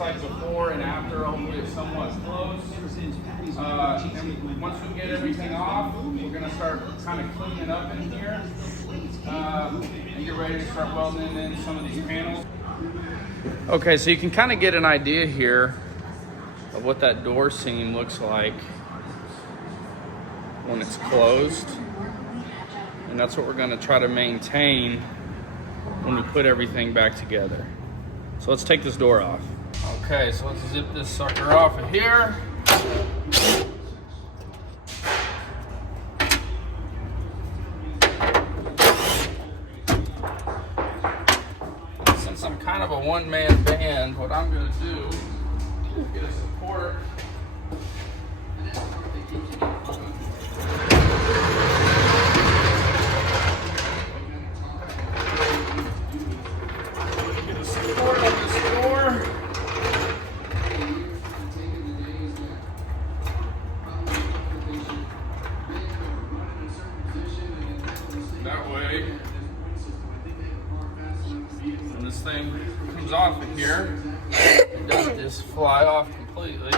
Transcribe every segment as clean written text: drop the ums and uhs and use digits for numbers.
like before and after. Hopefully it's somewhat close. And once we get everything off, we're gonna start kind of cleaning up in here and get ready to start welding in some of these panels. Okay, so you can kind of get an idea here of what that door seam looks like when it's closed. And that's what we're gonna try to maintain when we put everything back together. So let's take this door off. Okay, so let's zip this sucker off of here. Since I'm kind of a one-man band, what I'm gonna do is get a support. That way, when this thing comes off of here, it doesn't just fly off completely.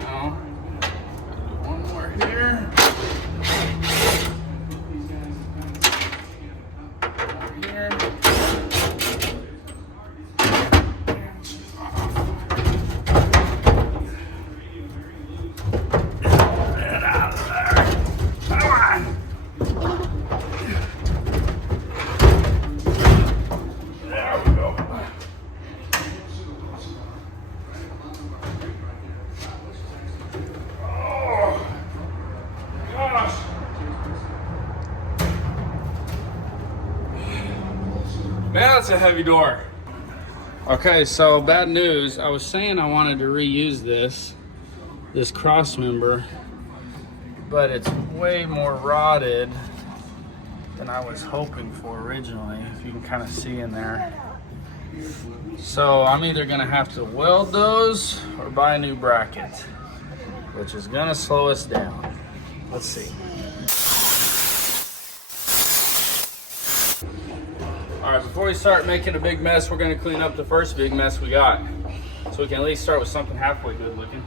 Now, do one more here. Here. Man, that's a heavy door. Okay, so bad news. I was saying I wanted to reuse this cross member, but it's way more rotted than I was hoping for originally, if you can kind of see in there. So I'm either gonna have to weld those or buy a new bracket, which is gonna slow us down. Let's see. All right, before we start making a big mess, we're gonna clean up the first big mess we got, so we can at least start with something halfway good looking.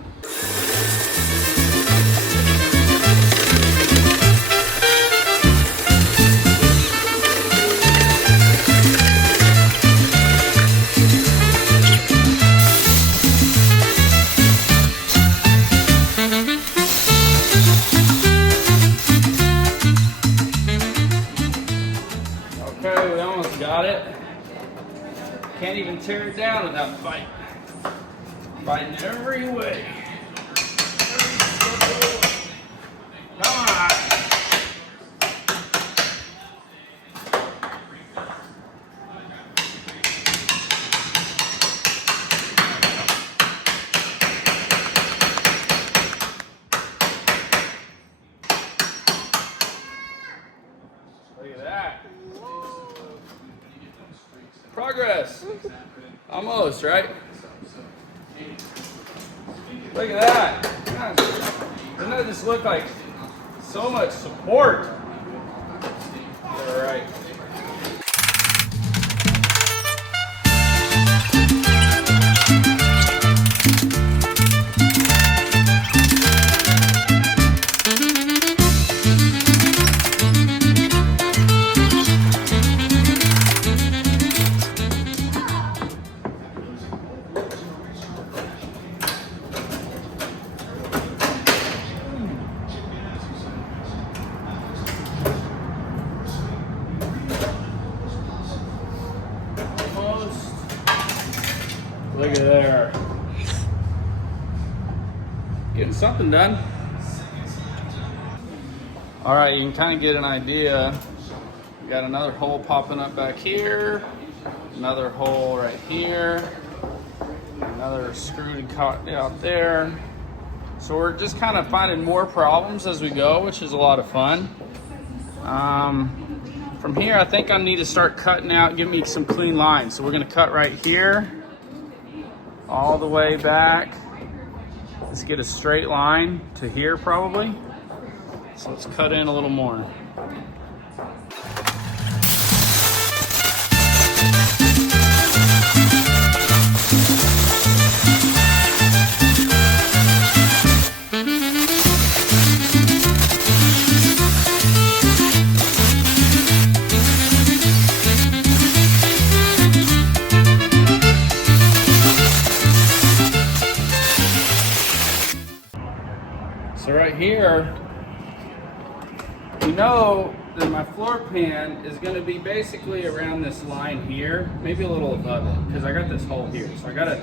Okay, we almost got it. Can't even tear it down without fighting. Fighting every way. Come on. Look at that. Progress. Almost, right? Look at that. Gosh, doesn't that just look like so much support? All right. Look at there. Getting something done. All right, you can kind of get an idea. We got another hole popping up back here, another hole right here, another screw caught out there. So we're just kind of finding more problems as we go, which is a lot of fun. From here, I think I need to start cutting out, give me some clean lines. So we're gonna cut right here, all the way back. Let's get a straight line to here probably. So let's cut in a little more. So right here, you know that my floor pan is going to be basically around this line here, maybe a little above it, because I got this hole here. So I got to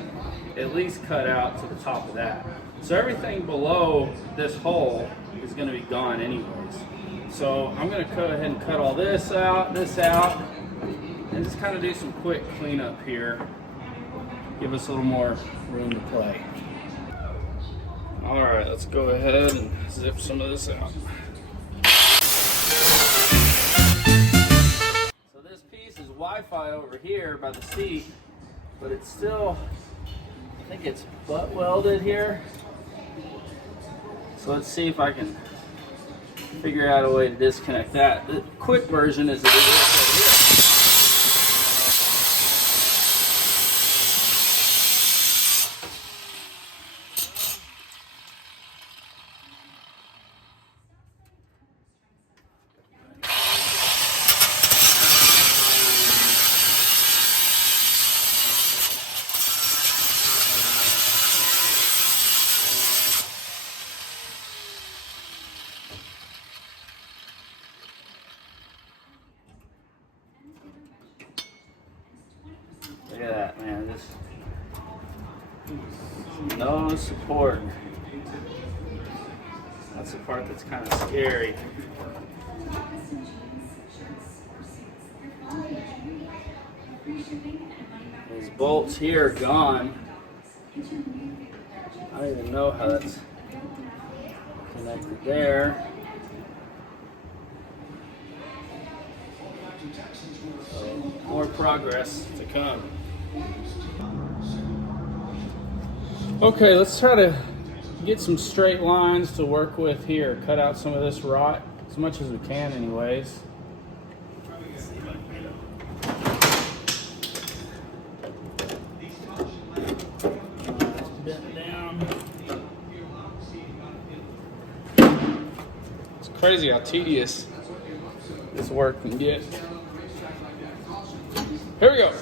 at least cut out to the top of that. So everything below this hole is going to be gone anyways. So I'm going to go ahead and cut all this out, and just kind of do some quick cleanup here. Give us a little more room to play. All right, let's go ahead and zip some of this out. So this piece is Wi-Fi over here by the seat, but it's still, I think it's butt welded here. So let's see if I can figure out a way to disconnect that. The quick version is that it is over here. Look at that, man. Just no support. That's the part that's kind of scary. These bolts here are gone. I don't even know how that's connected there. So, more progress to come. Okay, let's try to get some straight lines to work with here. Cut out some of this rot as much as we can anyways. Bent down. It's crazy how tedious this work can get. Here we go.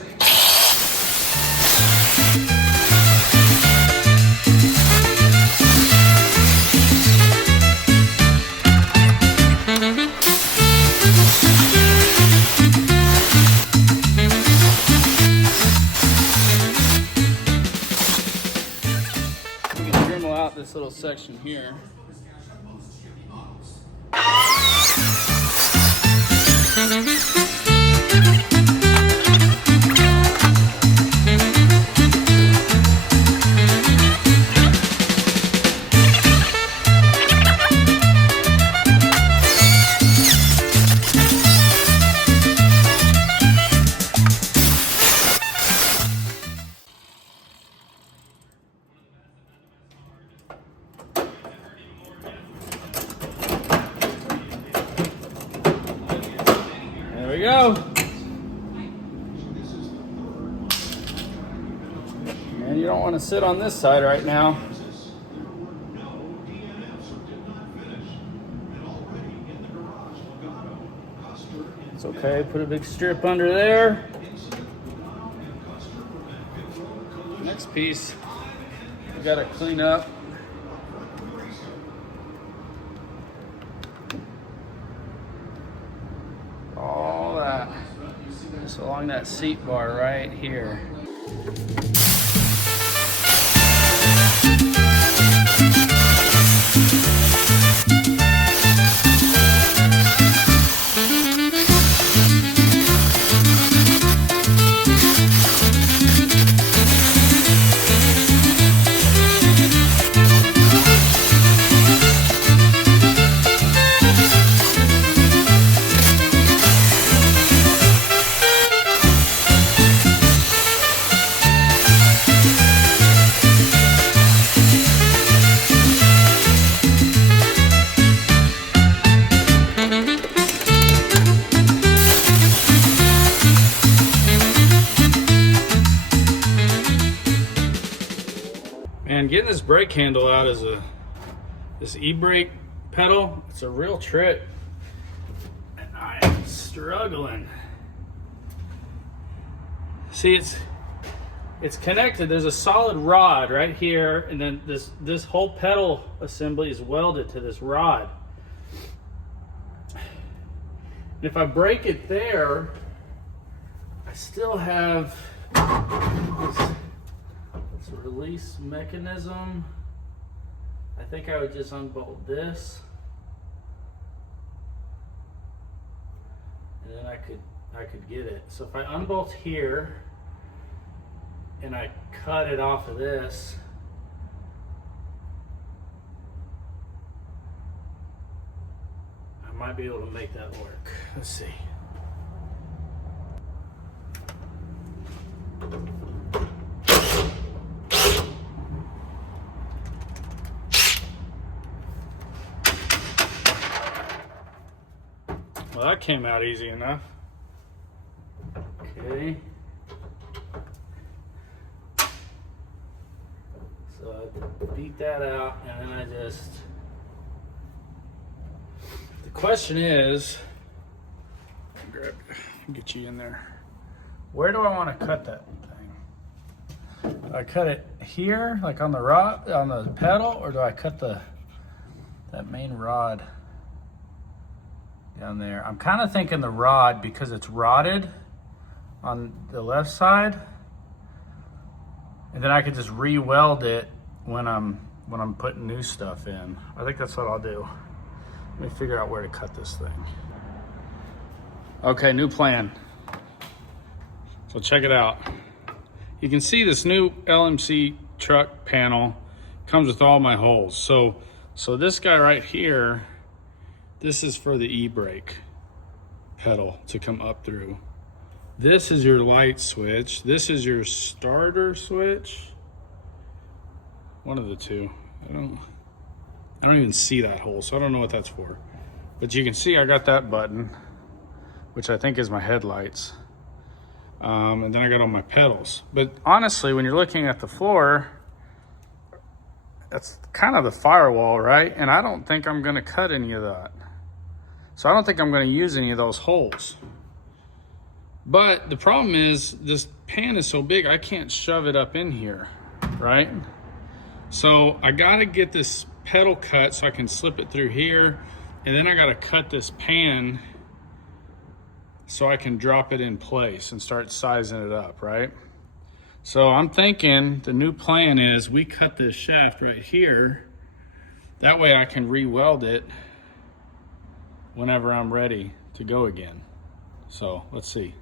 We can dremel out this little section here. There we go. And you don't want to sit on this side right now. It's okay, put a big strip under there. Next piece, we gotta clean up. All that, just along that seat bar right here. getting this brake handle out as this e-brake pedal, it's a real trick. And I am struggling. See, it's connected. There's a solid rod right here, and then this whole pedal assembly is welded to this rod. And if I break it there, I still have this release mechanism. I think I would just unbolt this, and then I could get it. So if I unbolt here and I cut it off of this, I might be able to make that work. Let's see. Well, that came out easy enough. Okay. So I beat that out, and then I just... The question is, get you in there. Where do I want to cut that thing? Do I cut it here, like on the rod, on the pedal, or do I cut that main rod down there? I'm kind of thinking the rod, because it's rotted on the left side, and then I could just re-weld it when I'm putting new stuff in. I think that's what I'll do. Let me figure out where to cut this thing. Okay, new plan. So check it out. You can see this new LMC truck panel comes with all my holes. So this guy right here, this is for the e-brake pedal to come up through. This is your light switch. This is your starter switch. One of the two. I don't even see that hole, so I don't know what that's for. But you can see I got that button, which I think is my headlights. And then I got all my pedals. But honestly, when you're looking at the floor, that's kind of the firewall, right? And I don't think I'm gonna cut any of that. So I don't think I'm gonna use any of those holes. But the problem is this pan is so big, I can't shove it up in here, right? So I gotta get this pedal cut so I can slip it through here, and then I gotta cut this pan so I can drop it in place and start sizing it up, right? So I'm thinking the new plan is we cut this shaft right here. That way I can re-weld it whenever I'm ready to go again. So let's see.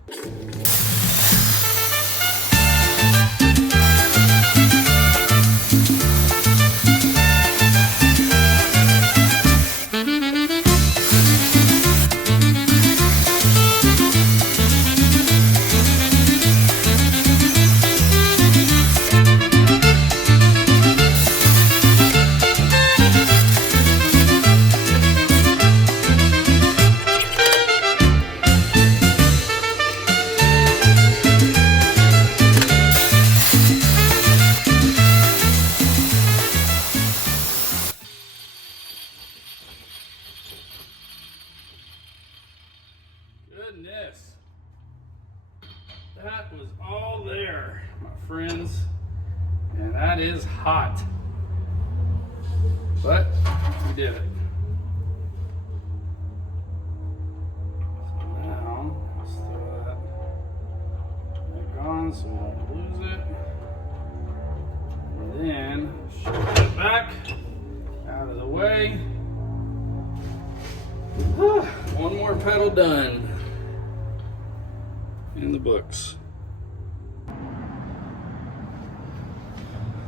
Goodness, that was all there, my friends, and that is hot, but we did it. So now let's throw that back on so we don't lose it, and then shove it back out of the way. One more pedal done. In the books.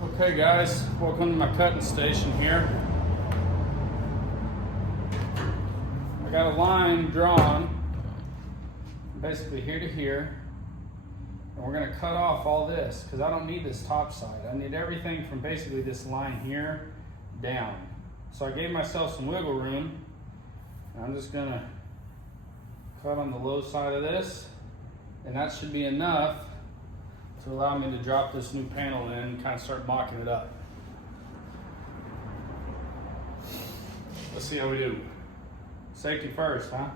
Okay guys, welcome to my cutting station here. I got a line drawn basically here to here, and we're going to cut off all this because I don't need this top side. I need everything from basically this line here down. So I gave myself some wiggle room, and I'm just going to cut on the low side of this. And that should be enough to allow me to drop this new panel in and kind of start mocking it up. Let's see how we do. Safety first, huh?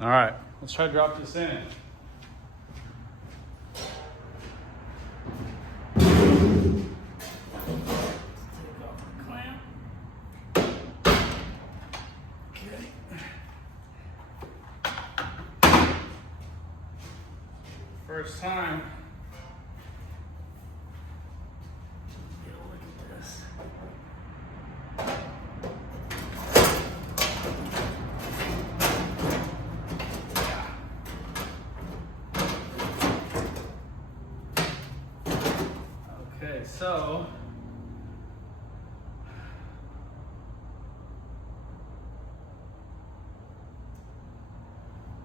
All right, let's try to drop this in. Take off the clamp. Okay. First time. Look at this. Okay, so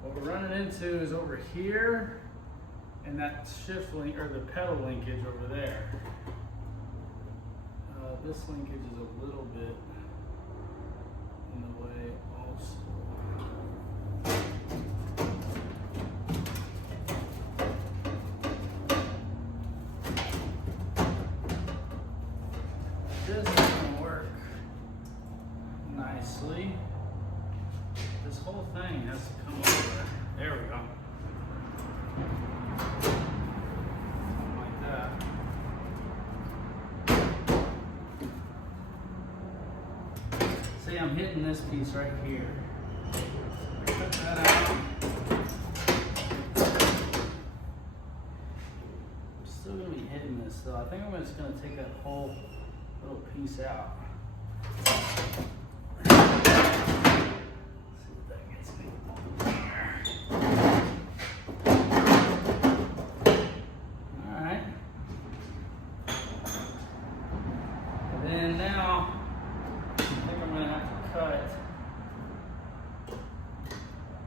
what we're running into is over here and that shift link or the pedal linkage over there. This linkage is a little bit in the way also. This is gonna work nicely. This whole thing has to come over. There we go. Something like that. See, I'm hitting this piece right here. Cut that out. I'm still gonna be hitting this though. I think I'm just gonna take that whole little piece out. See what that gets me. Alright. And then now, I think I'm going to have to cut.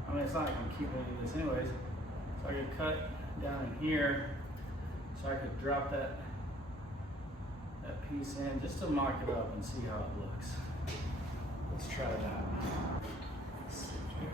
I mean, it's not like I'm keeping any of this anyways. So I could cut down in here so I could drop that piece in just to mock it up and see how it looks. Let's try that. Let's see here.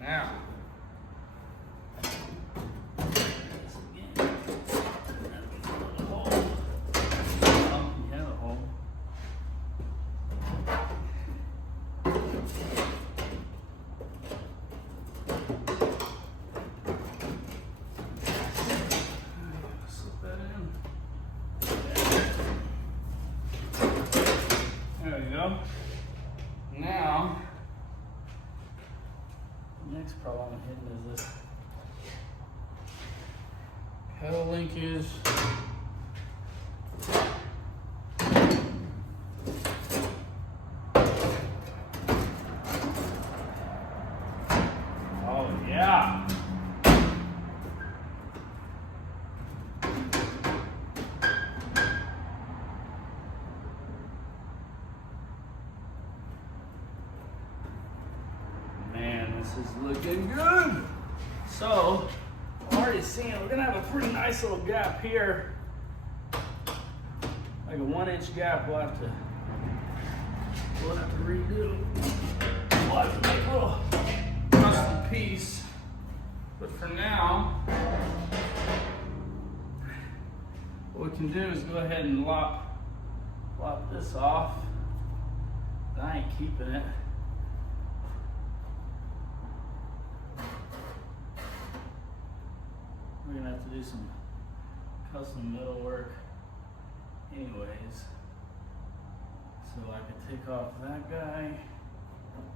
Now, slip that in. There we go. Now, next problem I'm hitting is this pedal linkage. Oh yeah. Looking good. So, already seeing we're gonna have a pretty nice little gap here. Like a 1-inch gap we'll have to redo. We'll have to make a little custom piece. But for now, what we can do is go ahead and lop this off. I ain't keeping it. We're gonna have to do some custom metal work anyways. So I could take off that guy,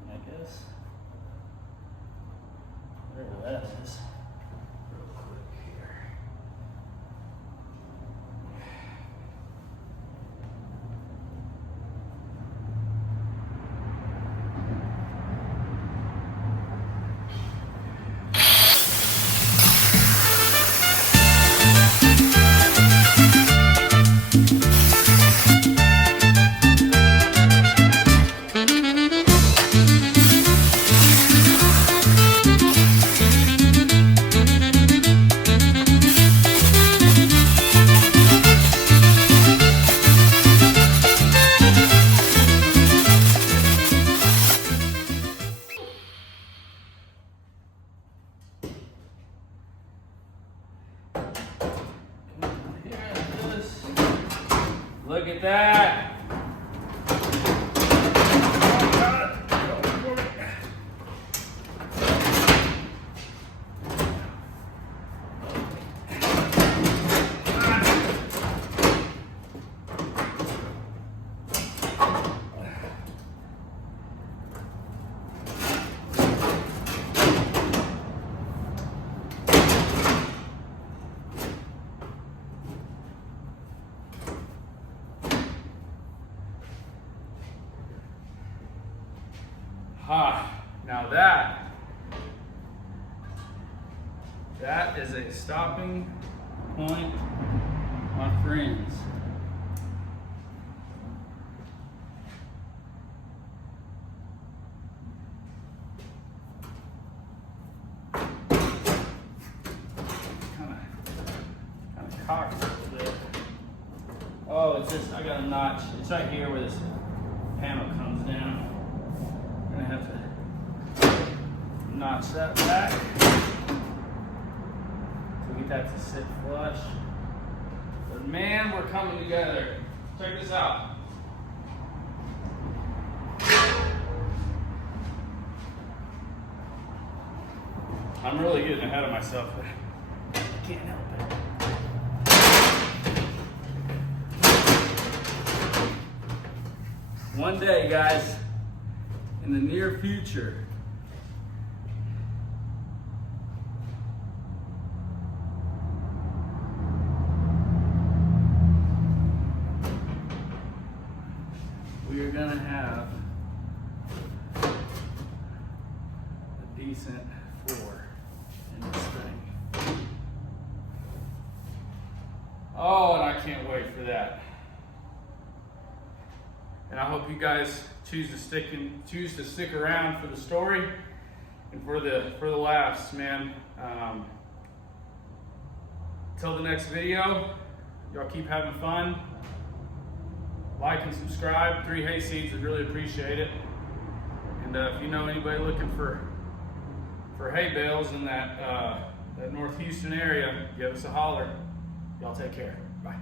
I guess. Whatever that is. Real quick here. Look at that. Now that is a stopping point, my friends. Kind of cocked a little bit. Oh, it's just, I got a notch. It's right here where this panel comes down. I'm gonna have to notch that back to get that to sit flush. But man, we're coming together. Check this out. I'm really getting ahead of myself. I can't help it. One day, guys, in the near future, we are gonna have a decent 4 in this thing. Oh, and I can't wait for that. And I hope you guys choose to stick around for the story and for the laughs, man. Till the next video, y'all keep having fun. Like and subscribe. 3 hayseeds, would really appreciate it. And if you know anybody looking for hay bales in that North Houston area, give us a holler. Y'all take care. Bye.